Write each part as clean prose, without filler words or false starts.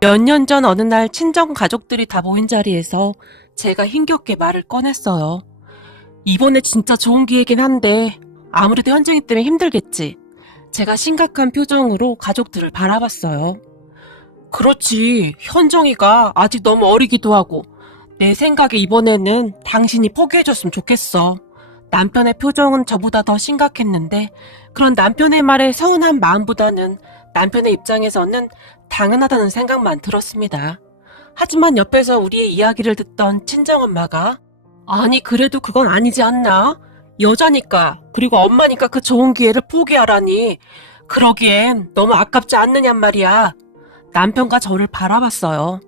몇 년 전 어느 날 친정 가족들이 다 모인 자리에서 제가 힘겹게 말을 꺼냈어요. 이번에 진짜 좋은 기회긴 한데 아무래도 현정이 때문에 힘들겠지. 제가 심각한 표정으로 가족들을 바라봤어요. 그렇지. 현정이가 아직 너무 어리기도 하고 내 생각에 이번에는 당신이 포기해줬으면 좋겠어. 남편의 표정은 저보다 더 심각했는데 그런 남편의 말에 서운한 마음보다는 남편의 입장에서는 당연하다는 생각만 들었습니다. 하지만 옆에서 우리의 이야기를 듣던 친정엄마가 아니 그래도 그건 아니지 않나? 여자니까 그리고 엄마니까 그 좋은 기회를 포기하라니 그러기엔 너무 아깝지 않느냔 말이야. 남편과 저를 바라봤어요.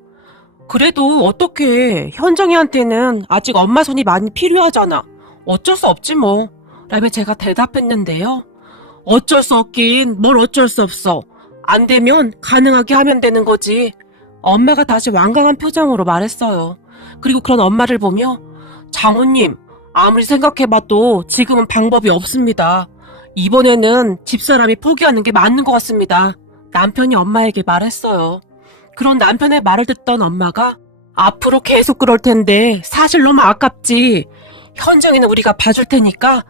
그래도 어떡해. 현정이한테는 아직 엄마 손이 많이 필요하잖아. 어쩔 수 없지 뭐. 라며 제가 대답했는데요. 어쩔 수 없긴 뭘 어쩔 수 없어. 안 되면 가능하게 하면 되는 거지. 엄마가 다시 완강한 표정으로 말했어요. 그리고 그런 엄마를 보며 장모님, 아무리 생각해봐도 지금은 방법이 없습니다. 이번에는 집사람이 포기하는 게 맞는 것 같습니다. 남편이 엄마에게 말했어요. 그런 남편의 말을 듣던 엄마가 앞으로 계속 그럴 텐데 사실 너무 아깝지. 현정이는 우리가 봐줄 테니까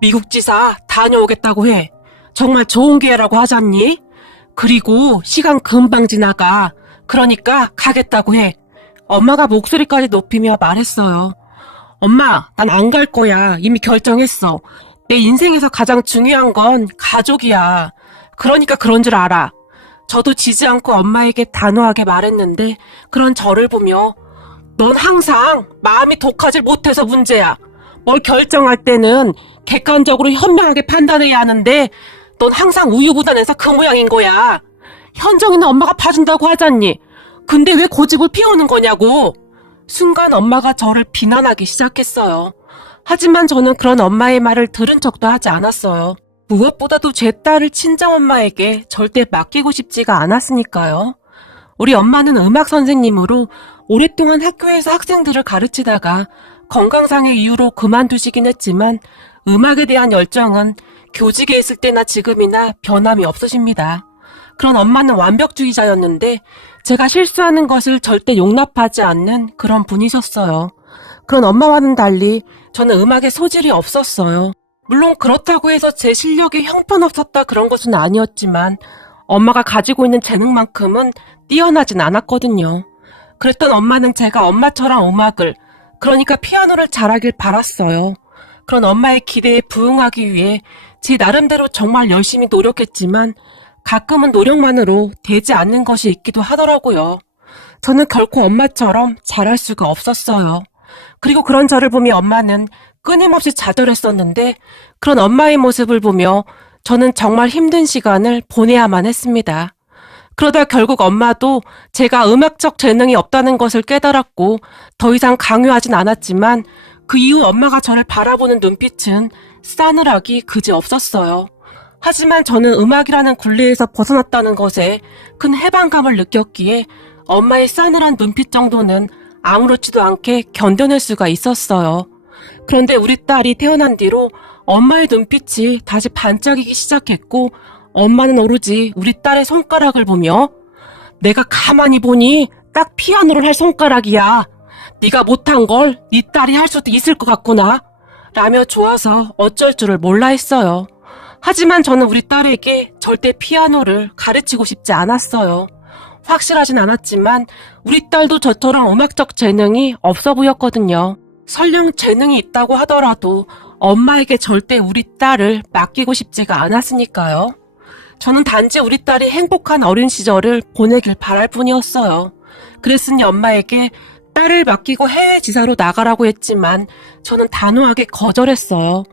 미국 지사 다녀오겠다고 해. 정말 좋은 기회라고 하잖니? 그리고 시간 금방 지나가. 그러니까 가겠다고 해. 엄마가 목소리까지 높이며 말했어요. 엄마, 난 안 갈 거야. 이미 결정했어. 내 인생에서 가장 중요한 건 가족이야. 그러니까 그런 줄 알아. 저도 지지 않고 엄마에게 단호하게 말했는데 그런 저를 보며 넌 항상 마음이 독하질 못해서 문제야. 뭘 결정할 때는 객관적으로 현명하게 판단해야 하는데 넌 항상 우유부단해서 그 모양인 거야. 현정이는 엄마가 봐준다고 하잖니. 근데 왜 고집을 피우는 거냐고. 순간 엄마가 저를 비난하기 시작했어요. 하지만 저는 그런 엄마의 말을 들은 척도 하지 않았어요. 무엇보다도 제 딸을 친정엄마에게 절대 맡기고 싶지가 않았으니까요. 우리 엄마는 음악 선생님으로 오랫동안 학교에서 학생들을 가르치다가 건강상의 이유로 그만두시긴 했지만 음악에 대한 열정은 교직에 있을 때나 지금이나 변함이 없으십니다. 그런 엄마는 완벽주의자였는데 제가 실수하는 것을 절대 용납하지 않는 그런 분이셨어요. 그런 엄마와는 달리 저는 음악에 소질이 없었어요. 물론 그렇다고 해서 제 실력이 형편없었다 그런 것은 아니었지만 엄마가 가지고 있는 재능만큼은 뛰어나진 않았거든요. 그랬던 엄마는 제가 엄마처럼 음악을, 그러니까 피아노를 잘하길 바랐어요. 그런 엄마의 기대에 부응하기 위해 제 나름대로 정말 열심히 노력했지만 가끔은 노력만으로 되지 않는 것이 있기도 하더라고요. 저는 결코 엄마처럼 잘할 수가 없었어요. 그리고 그런 저를 보며 엄마는 끊임없이 좌절했었는데 그런 엄마의 모습을 보며 저는 정말 힘든 시간을 보내야만 했습니다. 그러다 결국 엄마도 제가 음악적 재능이 없다는 것을 깨달았고 더 이상 강요하진 않았지만 그 이후 엄마가 저를 바라보는 눈빛은 싸늘하기 그지없었어요. 하지만 저는 음악이라는 굴레에서 벗어났다는 것에 큰 해방감을 느꼈기에 엄마의 싸늘한 눈빛 정도는 아무렇지도 않게 견뎌낼 수가 있었어요. 그런데 우리 딸이 태어난 뒤로 엄마의 눈빛이 다시 반짝이기 시작했고 엄마는 오로지 우리 딸의 손가락을 보며 내가 가만히 보니 딱 피아노를 할 손가락이야. 네가 못한 걸 네 딸이 할 수도 있을 것 같구나. 라며 좋아서 어쩔 줄을 몰라 했어요. 하지만 저는 우리 딸에게 절대 피아노를 가르치고 싶지 않았어요. 확실하진 않았지만 우리 딸도 저처럼 음악적 재능이 없어 보였거든요. 설령 재능이 있다고 하더라도 엄마에게 절대 우리 딸을 맡기고 싶지가 않았으니까요. 저는 단지 우리 딸이 행복한 어린 시절을 보내길 바랄 뿐이었어요. 그랬으니 엄마에게 딸을 맡기고 해외 지사로 나가라고 했지만 저는 단호하게 거절했어요.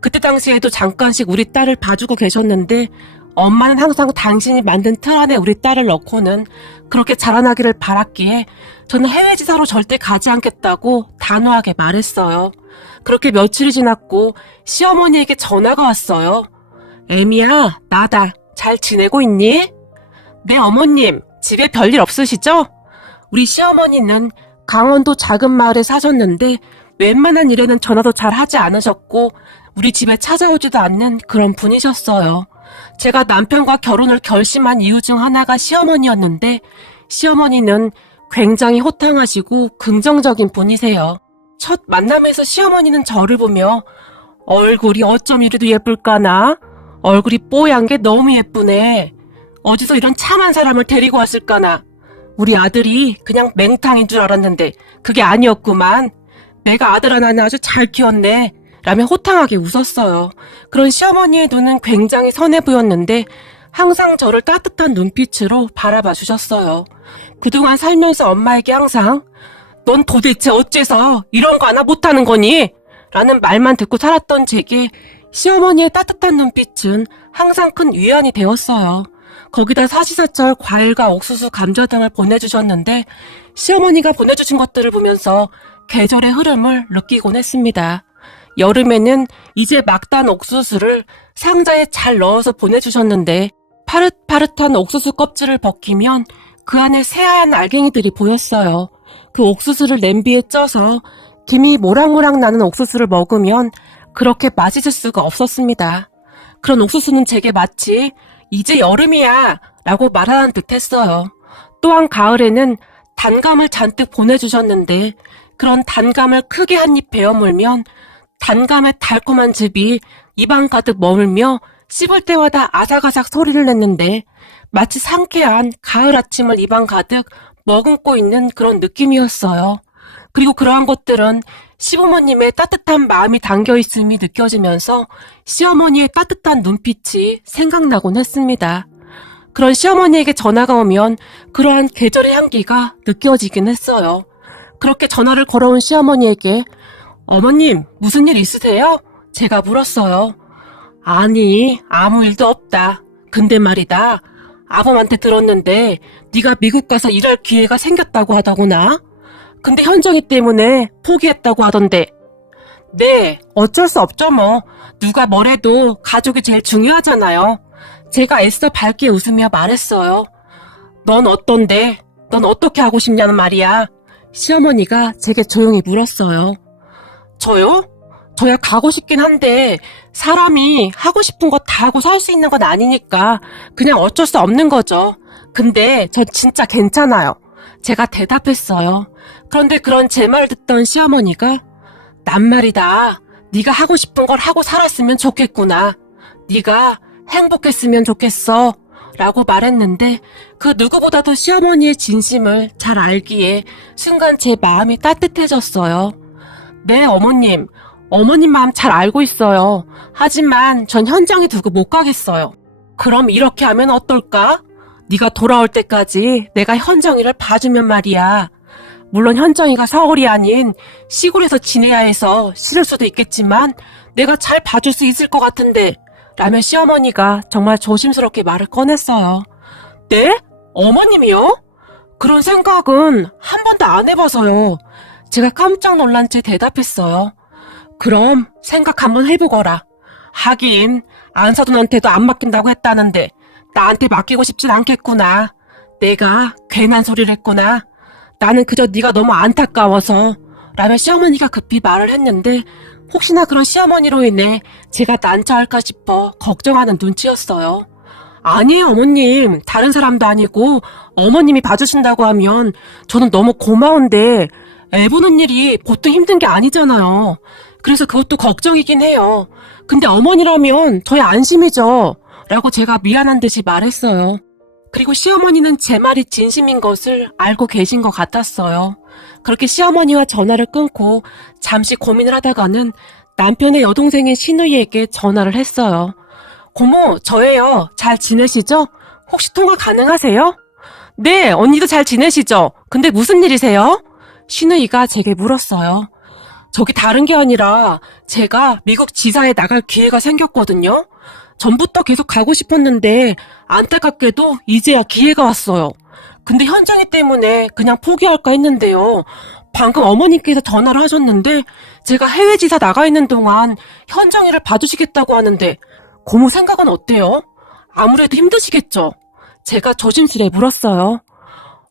그때 당시에도 잠깐씩 우리 딸을 봐주고 계셨는데 엄마는 항상 당신이 만든 틀 안에 우리 딸을 넣고는 그렇게 자라나기를 바랐기에 저는 해외 지사로 절대 가지 않겠다고 단호하게 말했어요. 그렇게 며칠이 지났고 시어머니에게 전화가 왔어요. 애미야, 나다. 잘 지내고 있니? 네, 어머님. 집에 별일 없으시죠? 우리 시어머니는 강원도 작은 마을에 사셨는데 웬만한 일에는 전화도 잘 하지 않으셨고 우리 집에 찾아오지도 않는 그런 분이셨어요. 제가 남편과 결혼을 결심한 이유 중 하나가 시어머니였는데 시어머니는 굉장히 호탕하시고 긍정적인 분이세요. 첫 만남에서 시어머니는 저를 보며 얼굴이 어쩜 이리도 예쁠까나? 얼굴이 뽀얀 게 너무 예쁘네. 어디서 이런 참한 사람을 데리고 왔을까나? 우리 아들이 그냥 맹탕인 줄 알았는데 그게 아니었구만. 내가 아들 하나는 아주 잘 키웠네. 라며 호탕하게 웃었어요. 그런 시어머니의 눈은 굉장히 선해 보였는데 항상 저를 따뜻한 눈빛으로 바라봐 주셨어요. 그동안 살면서 엄마에게 항상 넌 도대체 어째서 이런 거 하나 못하는 거니? 라는 말만 듣고 살았던 제게 시어머니의 따뜻한 눈빛은 항상 큰 위안이 되었어요. 거기다 사시사철 과일과 옥수수, 감자 등을 보내주셨는데 시어머니가 보내주신 것들을 보면서 계절의 흐름을 느끼곤 했습니다. 여름에는 이제 막 단 옥수수를 상자에 잘 넣어서 보내주셨는데 파릇파릇한 옥수수 껍질을 벗기면 그 안에 새하얀 알갱이들이 보였어요. 그 옥수수를 냄비에 쪄서 김이 모락모락 나는 옥수수를 먹으면 그렇게 맛있을 수가 없었습니다. 그런 옥수수는 제게 마치 이제 여름이야 라고 말하는 듯 했어요. 또한 가을에는 단감을 잔뜩 보내주셨는데 그런 단감을 크게 한 입 베어 물면 단감의 달콤한 즙이 입안 가득 머물며 씹을 때마다 아삭아삭 소리를 냈는데 마치 상쾌한 가을 아침을 입안 가득 머금고 있는 그런 느낌이었어요. 그리고 그러한 것들은 시부모님의 따뜻한 마음이 담겨있음이 느껴지면서 시어머니의 따뜻한 눈빛이 생각나곤 했습니다. 그런 시어머니에게 전화가 오면 그러한 계절의 향기가 느껴지긴 했어요. 그렇게 전화를 걸어온 시어머니에게 어머님, 무슨 일 있으세요? 제가 물었어요. 아니, 아무 일도 없다. 근데 말이다. 아범한테 들었는데 네가 미국 가서 일할 기회가 생겼다고 하더구나. 근데 현정이 때문에 포기했다고 하던데. 네, 어쩔 수 없죠 뭐. 누가 뭐래도 가족이 제일 중요하잖아요. 제가 애써 밝게 웃으며 말했어요. 넌 어떤데? 넌 어떻게 하고 싶냐는 말이야. 시어머니가 제게 조용히 물었어요. 저요? 저야 가고 싶긴 한데 사람이 하고 싶은 거 다 하고 살 수 있는 건 아니니까 그냥 어쩔 수 없는 거죠. 근데 전 진짜 괜찮아요. 제가 대답했어요. 그런데 그런 제 말 듣던 시어머니가 난 말이다. 네가 하고 싶은 걸 하고 살았으면 좋겠구나. 네가 행복했으면 좋겠어. 라고 말했는데 그 누구보다도 시어머니의 진심을 잘 알기에 순간 제 마음이 따뜻해졌어요. 네, 어머님. 어머님 마음 잘 알고 있어요. 하지만 전 현정이 두고 못 가겠어요. 그럼 이렇게 하면 어떨까? 네가 돌아올 때까지 내가 현정이를 봐주면 말이야. 물론 현정이가 서울이 아닌 시골에서 지내야 해서 싫을 수도 있겠지만 내가 잘 봐줄 수 있을 것 같은데 라며 시어머니가 정말 조심스럽게 말을 꺼냈어요. 네? 어머님이요? 그런 생각은 한 번도 안 해봐서요. 제가 깜짝 놀란 채 대답했어요. 그럼 생각 한번 해보거라. 하긴 안사돈한테도 안 맡긴다고 했다는데 나한테 맡기고 싶진 않겠구나. 내가 괜한 소리를 했구나. 나는 그저 네가 너무 안타까워서 라며 시어머니가 급히 말을 했는데 혹시나 그런 시어머니로 인해 제가 난처할까 싶어 걱정하는 눈치였어요. 아니에요, 어머님. 다른 사람도 아니고 어머님이 봐주신다고 하면 저는 너무 고마운데 애 보는 일이 보통 힘든 게 아니잖아요. 그래서 그것도 걱정이긴 해요. 근데 어머니라면 저의 안심이죠. 라고 제가 미안한 듯이 말했어요. 그리고 시어머니는 제 말이 진심인 것을 알고 계신 것 같았어요. 그렇게 시어머니와 전화를 끊고 잠시 고민을 하다가는 남편의 여동생인 신우이에게 전화를 했어요. 고모, 저예요. 잘 지내시죠? 혹시 통화 가능하세요? 네, 언니도 잘 지내시죠? 근데 무슨 일이세요? 신우이가 제게 물었어요. 저기 다른 게 아니라 제가 미국 지사에 나갈 기회가 생겼거든요. 전부터 계속 가고 싶었는데 안타깝게도 이제야 기회가 왔어요. 근데 현정이 때문에 그냥 포기할까 했는데요. 방금 어머님께서 전화를 하셨는데 제가 해외 지사 나가 있는 동안 현정이를 봐주시겠다고 하는데 고모 생각은 어때요? 아무래도 힘드시겠죠? 제가 조심스레 물었어요.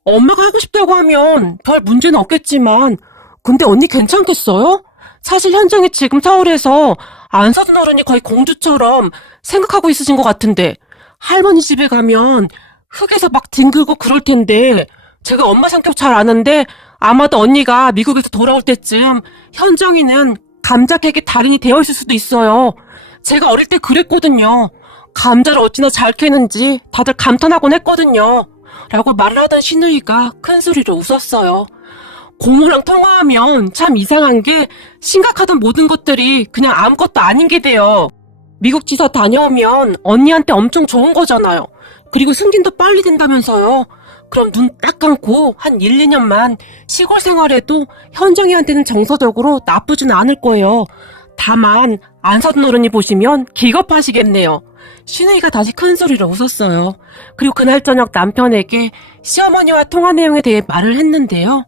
엄마가 하고 싶다고 하면 별 문제는 없겠지만 근데 언니 괜찮겠어요? 사실 현정이 지금 서울에서 안사돈 어른이 거의 공주처럼 생각하고 있으신 것 같은데 할머니 집에 가면 흙에서 막 뒹굴고 그럴 텐데 제가 엄마 성격 잘 아는데 아마도 언니가 미국에서 돌아올 때쯤 현정이는 감자 캐기 달인이 되어 있을 수도 있어요. 제가 어릴 때 그랬거든요. 감자를 어찌나 잘 캐는지 다들 감탄하곤 했거든요. 라고 말을 하던 신우이가 큰 소리로 웃었어요. 고모랑 통화하면 참 이상한 게 심각하던 모든 것들이 그냥 아무것도 아닌 게 돼요. 미국 지사 다녀오면 언니한테 엄청 좋은 거잖아요. 그리고 승진도 빨리 된다면서요. 그럼 눈 딱 감고 한 1, 2년만 시골 생활해도 현정이한테는 정서적으로 나쁘진 않을 거예요. 다만 안 사둔 어른이 보시면 기겁하시겠네요. 신우이가 다시 큰 소리로 웃었어요. 그리고 그날 저녁 남편에게 시어머니와 통화 내용에 대해 말을 했는데요.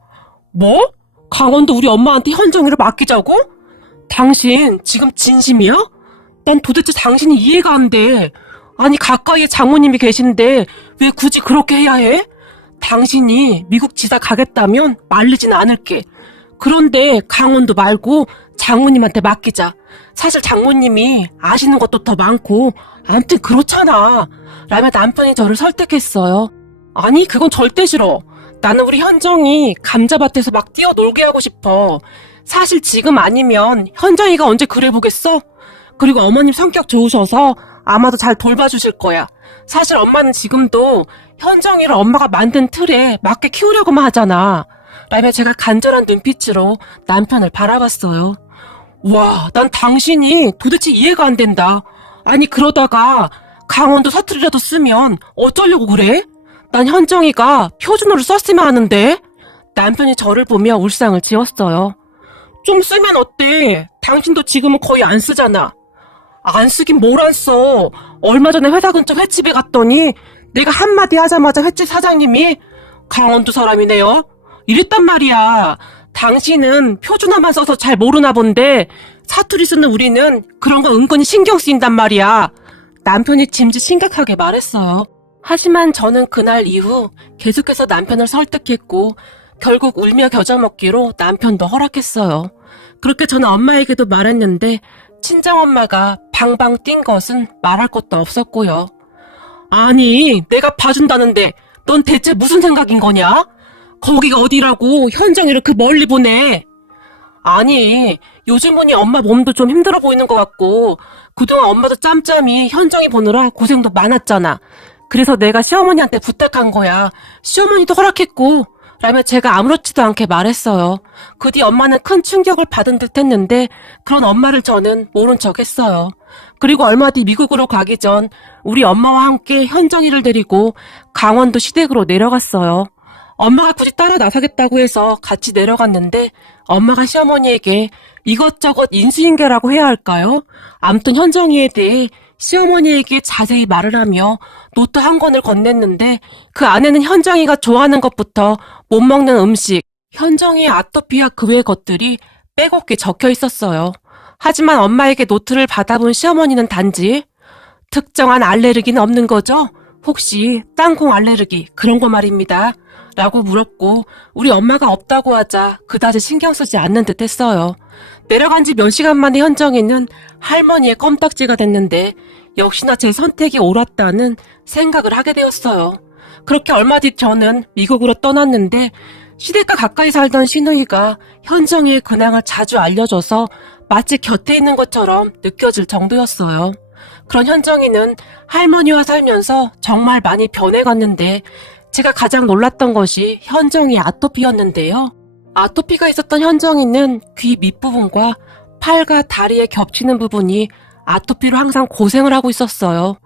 뭐? 강원도 우리 엄마한테 현정이를 맡기자고? 당신 지금 진심이야? 난 도대체 당신이 이해가 안 돼. 아니 가까이에 장모님이 계신데 왜 굳이 그렇게 해야 해? 당신이 미국 지사 가겠다면 말리진 않을게. 그런데 강원도 말고 장모님한테 맡기자. 사실 장모님이 아시는 것도 더 많고 아무튼 그렇잖아. 라며 남편이 저를 설득했어요. 아니 그건 절대 싫어. 나는 우리 현정이 감자밭에서 막 뛰어놀게 하고 싶어. 사실 지금 아니면 현정이가 언제 그래 보겠어? 그리고 어머님 성격 좋으셔서 아마도 잘 돌봐주실 거야. 사실 엄마는 지금도 현정이를 엄마가 만든 틀에 맞게 키우려고만 하잖아. 라며 제가 간절한 눈빛으로 남편을 바라봤어요. 와, 난 당신이 도대체 이해가 안 된다. 아니 그러다가 강원도 사투리라도 쓰면 어쩌려고 그래? 난 현정이가 표준어를 썼으면 하는데. 남편이 저를 보며 울상을 지었어요. 좀 쓰면 어때? 당신도 지금은 거의 안 쓰잖아. 안 쓰긴 뭘 안 써. 얼마 전에 회사 근처 횟집에 갔더니 내가 한마디 하자마자 횟집 사장님이 강원도 사람이네요. 이랬단 말이야. 당신은 표준어만 써서 잘 모르나 본데 사투리 쓰는 우리는 그런 거 은근히 신경 쓰인단 말이야. 남편이 짐짓 심각하게 말했어요. 하지만 저는 그날 이후 계속해서 남편을 설득했고 결국 울며 겨자 먹기로 남편도 허락했어요. 그렇게 저는 엄마에게도 말했는데 친정엄마가 방방 뛴 것은 말할 것도 없었고요. 아니 내가 봐준다는데 넌 대체 무슨 생각인 거냐? 거기가 어디라고 현정이를 그 멀리 보내. 아니 요즘은 엄마 몸도 좀 힘들어 보이는 것 같고 그동안 엄마도 짬짬이 현정이 보느라 고생도 많았잖아. 그래서 내가 시어머니한테 부탁한 거야. 시어머니도 허락했고 라며 제가 아무렇지도 않게 말했어요. 그 뒤 엄마는 큰 충격을 받은 듯 했는데 그런 엄마를 저는 모른 척 했어요. 그리고 얼마 뒤 미국으로 가기 전 우리 엄마와 함께 현정이를 데리고 강원도 시댁으로 내려갔어요. 엄마가 굳이 따라 나서겠다고 해서 같이 내려갔는데 엄마가 시어머니에게 이것저것 인수인계라고 해야 할까요? 아무튼 현정이에 대해 시어머니에게 자세히 말을 하며 노트 한 권을 건넸는데 그 안에는 현정이가 좋아하는 것부터 못 먹는 음식, 현정이의 아토피와 그 외의 것들이 빼곡히 적혀 있었어요. 하지만 엄마에게 노트를 받아본 시어머니는 단지 특정한 알레르기는 없는 거죠? 혹시 땅콩 알레르기 그런 거 말입니다. 라고 물었고 우리 엄마가 없다고 하자 그다지 신경 쓰지 않는 듯 했어요. 내려간 지 몇 시간 만에 현정이는 할머니의 껌딱지가 됐는데 역시나 제 선택이 옳았다는 생각을 하게 되었어요. 그렇게 얼마 뒤 저는 미국으로 떠났는데 시댁과 가까이 살던 시누이가 현정이의 근황을 자주 알려줘서 마치 곁에 있는 것처럼 느껴질 정도였어요. 그런 현정이는 할머니와 살면서 정말 많이 변해갔는데 제가 가장 놀랐던 것이 현정이의 아토피였는데요. 아토피가 있었던 현정이는 귀 밑부분과 팔과 다리에 겹치는 부분이 아토피로 항상 고생을 하고 있었어요.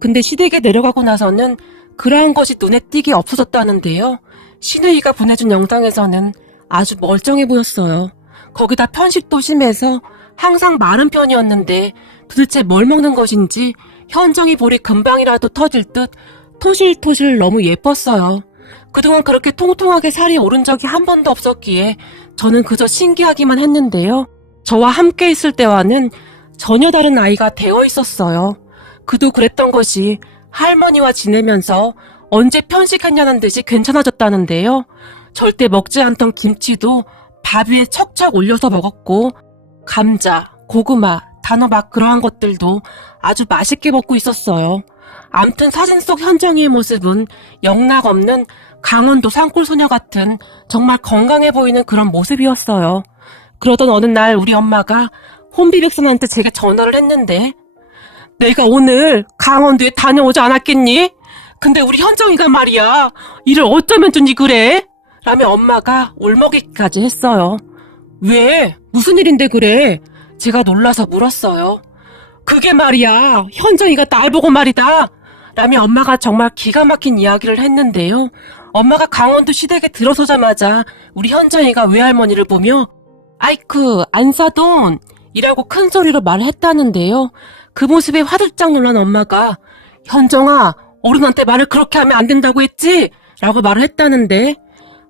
근데 시댁에 내려가고 나서는 그러한 것이 눈에 띄게 없어졌다는데요. 시누이가 보내준 영상에서는 아주 멀쩡해 보였어요. 거기다 편식도 심해서 항상 마른 편이었는데 도대체 뭘 먹는 것인지 현정이 볼이 금방이라도 터질 듯 토실토실 너무 예뻤어요. 그동안 그렇게 통통하게 살이 오른 적이 한 번도 없었기에 저는 그저 신기하기만 했는데요. 저와 함께 있을 때와는 전혀 다른 아이가 되어 있었어요. 그도 그랬던 것이 할머니와 지내면서 언제 편식했냐는 듯이 괜찮아졌다는데요. 절대 먹지 않던 김치도 밥 위에 척척 올려서 먹었고 감자, 고구마, 단호박 그러한 것들도 아주 맛있게 먹고 있었어요. 암튼 사진 속 현정이의 모습은 영락없는 강원도 산골소녀 같은 정말 건강해 보이는 그런 모습이었어요. 그러던 어느 날 우리 엄마가 혼비백산한테 제게 전화를 했는데, 내가 오늘 강원도에 다녀오지 않았겠니? 근데 우리 현정이가 말이야, 일을 어쩌면 좋니 그래? 라며 엄마가 울먹이기까지 했어요. 왜? 무슨 일인데 그래? 제가 놀라서 물었어요. 그게 말이야, 현정이가 날 보고 말이다. 라며 엄마가 정말 기가 막힌 이야기를 했는데요. 엄마가 강원도 시댁에 들어서자마자 우리 현정이가 외할머니를 보며 아이쿠 안사돈 이라고 큰 소리로 말을 했다는데요. 그 모습에 화들짝 놀란 엄마가 현정아, 어른한테 말을 그렇게 하면 안 된다고 했지? 라고 말을 했다는데,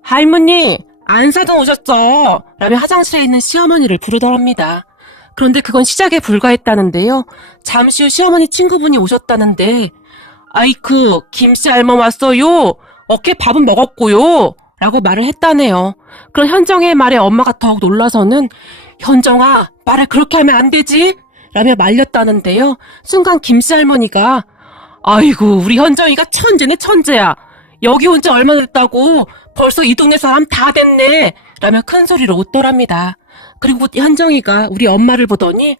할머니 안사돈 오셨죠? 라며 화장실에 있는 시어머니를 부르더랍니다. 그런데 그건 시작에 불과했다는데요. 잠시 후 시어머니 친구분이 오셨다는데, 아이쿠 김씨 할멈 왔어요. 어깨 밥은 먹었고요. 라고 말을 했다네요. 그런 현정의 말에 엄마가 더욱 놀라서는 현정아, 말을 그렇게 하면 안 되지? 라며 말렸다는데요. 순간 김씨 할머니가 아이고 우리 현정이가 천재네 천재야. 여기 온 지 얼마 됐다고 벌써 이 동네 사람 다 됐네. 라며 큰 소리로 웃더랍니다. 그리고 현정이가 우리 엄마를 보더니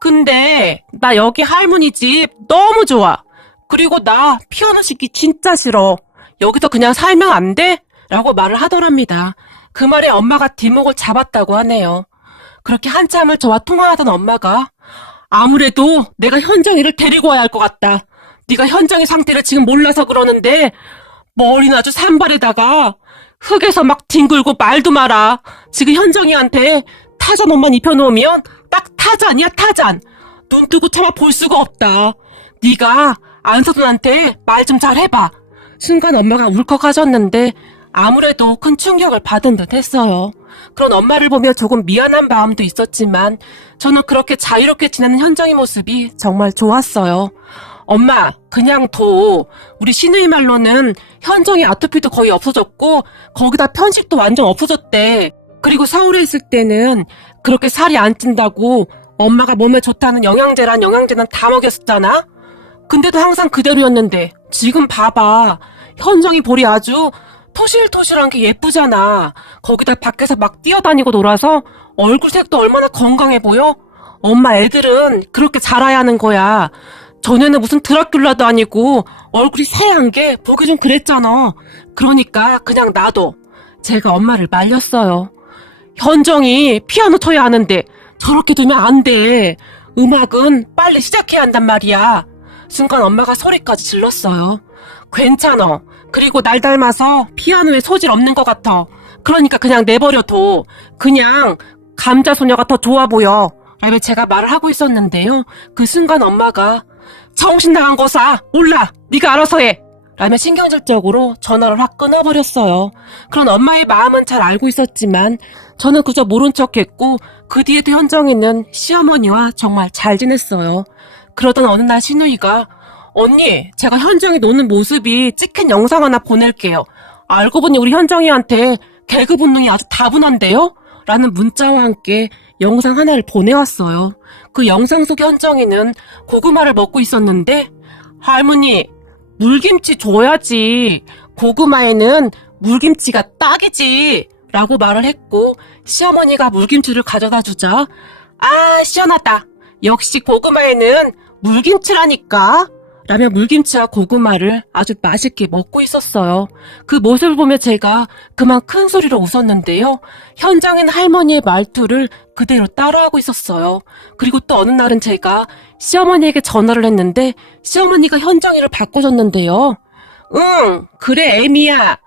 근데 나 여기 할머니 집 너무 좋아. 그리고 나 피아노 시키 진짜 싫어. 여기서 그냥 살면 안 돼? 라고 말을 하더랍니다. 그 말에 엄마가 뒷목을 잡았다고 하네요. 그렇게 한참을 저와 통화하던 엄마가 아무래도 내가 현정이를 데리고 와야 할 것 같다. 네가 현정이 상태를 지금 몰라서 그러는데 머리는 아주 산발에다가 흙에서 막 뒹굴고 말도 마라. 지금 현정이한테 타잔 옷만 입혀놓으면 딱 타잔이야 타잔. 눈 뜨고 차마 볼 수가 없다. 네가 안서준한테 말 좀 잘 해봐. 순간 엄마가 울컥하셨는데 아무래도 큰 충격을 받은 듯 했어요. 그런 엄마를 보며 조금 미안한 마음도 있었지만 저는 그렇게 자유롭게 지내는 현정이 모습이 정말 좋았어요. 엄마 그냥 둬. 우리 시누이 말로는 현정이 아토피도 거의 없어졌고 거기다 편식도 완전 없어졌대. 그리고 서울에 있을 때는 그렇게 살이 안 찐다고 엄마가 몸에 좋다는 영양제는 다 먹였었잖아. 근데도 항상 그대로였는데 지금 봐봐. 현정이 볼이 아주 토실토실한 게 예쁘잖아. 거기다 밖에서 막 뛰어다니고 놀아서 얼굴색도 얼마나 건강해 보여? 엄마 애들은 그렇게 자라야 하는 거야. 전에는 무슨 드라큘라도 아니고 얼굴이 새한 게 보기 좀 그랬잖아. 그러니까 그냥 놔둬. 제가 엄마를 말렸어요. 현정이 피아노 쳐야 하는데 저렇게 두면 안 돼. 음악은 빨리 시작해야 한단 말이야. 순간 엄마가 소리까지 질렀어요. 괜찮아. 그리고 날 닮아서 피아노에 소질 없는 것 같아. 그러니까 그냥 내버려둬. 그냥 감자소녀가 더 좋아 보여. 라며 제가 말을 하고 있었는데요. 그 순간 엄마가 정신 나간 거사. 몰라. 네가 알아서 해. 라며 신경질적으로 전화를 확 끊어버렸어요. 그런 엄마의 마음은 잘 알고 있었지만 저는 그저 모른 척했고 그 뒤에도 현정이는 시어머니와 정말 잘 지냈어요. 그러던 어느 날 시누이가 언니, 제가 현정이 노는 모습이 찍힌 영상 하나 보낼게요. 알고 보니 우리 현정이한테 개그 본능이 아주 다분한데요? 라는 문자와 함께 영상 하나를 보내왔어요. 그 영상 속 현정이는 고구마를 먹고 있었는데 할머니, 물김치 줘야지. 고구마에는 물김치가 딱이지. 라고 말을 했고 시어머니가 물김치를 가져다 주자 아 시원하다. 역시 고구마에는 물김치라니까. 라며 물김치와 고구마를 아주 맛있게 먹고 있었어요. 그 모습을 보며 제가 그만 큰 소리로 웃었는데요. 현장엔 할머니의 말투를 그대로 따라하고 있었어요. 그리고 또 어느 날은 제가 시어머니에게 전화를 했는데 시어머니가 현정이를 바꿔줬는데요. 응, 그래 애미야.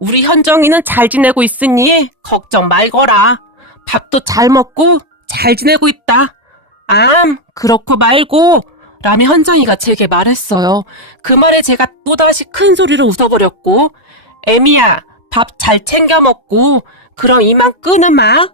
우리 현정이는 잘 지내고 있으니 걱정 말거라. 밥도 잘 먹고 잘 지내고 있다. 그렇고 말고. 라며 현정이가 제게 말했어요. 그 말에 제가 또다시 큰 소리로 웃어버렸고 애미야 밥 잘 챙겨 먹고 그럼 이만 끊어마.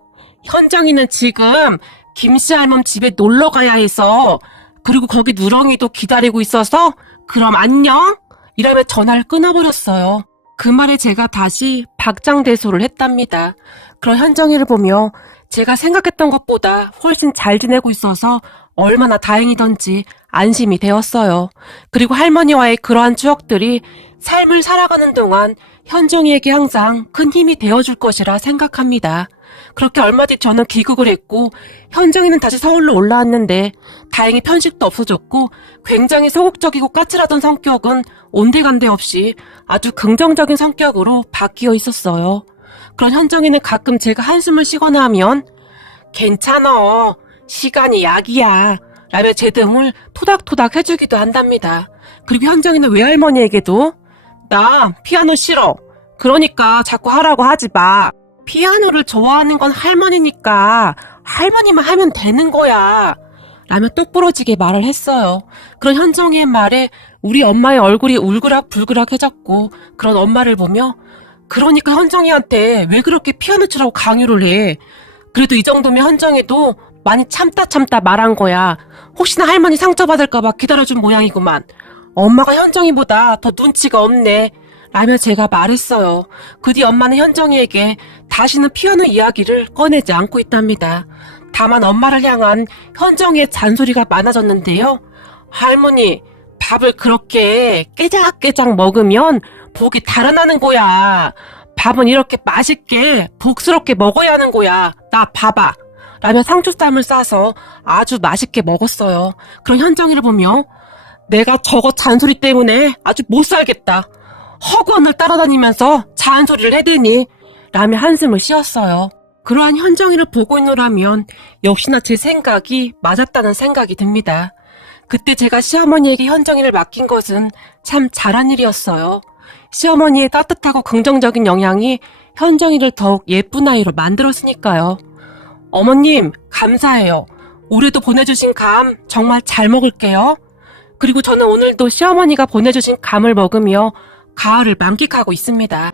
현정이는 지금 김씨 할멈 집에 놀러 가야 해서 그리고 거기 누렁이도 기다리고 있어서 그럼 안녕. 이러며 전화를 끊어버렸어요. 그 말에 제가 다시 박장대소를 했답니다. 그런 현정이를 보며 제가 생각했던 것보다 훨씬 잘 지내고 있어서 얼마나 다행이던지 안심이 되었어요. 그리고 할머니와의 그러한 추억들이 삶을 살아가는 동안 현정이에게 항상 큰 힘이 되어줄 것이라 생각합니다. 그렇게 얼마 뒤 저는 귀국을 했고 현정이는 다시 서울로 올라왔는데 다행히 편식도 없어졌고 굉장히 소극적이고 까칠하던 성격은 온데간데 없이 아주 긍정적인 성격으로 바뀌어 있었어요. 그런 현정이는 가끔 제가 한숨을 쉬거나 하면 괜찮아, 시간이 약이야 라며 제 등을 토닥토닥 해주기도 한답니다. 그리고 현정이는 외할머니에게도 나 피아노 싫어. 그러니까 자꾸 하라고 하지 마. 피아노를 좋아하는 건 할머니니까 할머니만 하면 되는 거야 라며 똑부러지게 말을 했어요. 그런 현정이의 말에 우리 엄마의 얼굴이 울그락불그락해졌고 그런 엄마를 보며 그러니까 현정이한테 왜 그렇게 피아노 치라고 강요를 해. 그래도 이 정도면 현정이도 많이 참다 말한 거야. 혹시나 할머니 상처받을까봐 기다려준 모양이구만. 엄마가 현정이보다 더 눈치가 없네 라며 제가 말했어요. 그 뒤 엄마는 현정이에게 다시는 피아노 이야기를 꺼내지 않고 있답니다. 다만 엄마를 향한 현정이의 잔소리가 많아졌는데요. 할머니, 밥을 그렇게 깨작깨작 먹으면 복이 달아나는 거야. 밥은 이렇게 맛있게 복스럽게 먹어야 하는 거야. 나 봐봐 라며 상추쌈을 싸서 아주 맛있게 먹었어요. 그런 현정이를 보며 내가 저거 잔소리 때문에 아주 못 살겠다. 허구한을 따라다니면서 잔소리를 해대니 라며 한숨을 쉬었어요. 그러한 현정이를 보고 있노라면 역시나 제 생각이 맞았다는 생각이 듭니다. 그때 제가 시어머니에게 현정이를 맡긴 것은 참 잘한 일이었어요. 시어머니의 따뜻하고 긍정적인 영향이 현정이를 더욱 예쁜 아이로 만들었으니까요. 어머님, 감사해요. 올해도 보내주신 감 정말 잘 먹을게요. 그리고 저는 오늘도 시어머니가 보내주신 감을 먹으며 가을을 만끽하고 있습니다.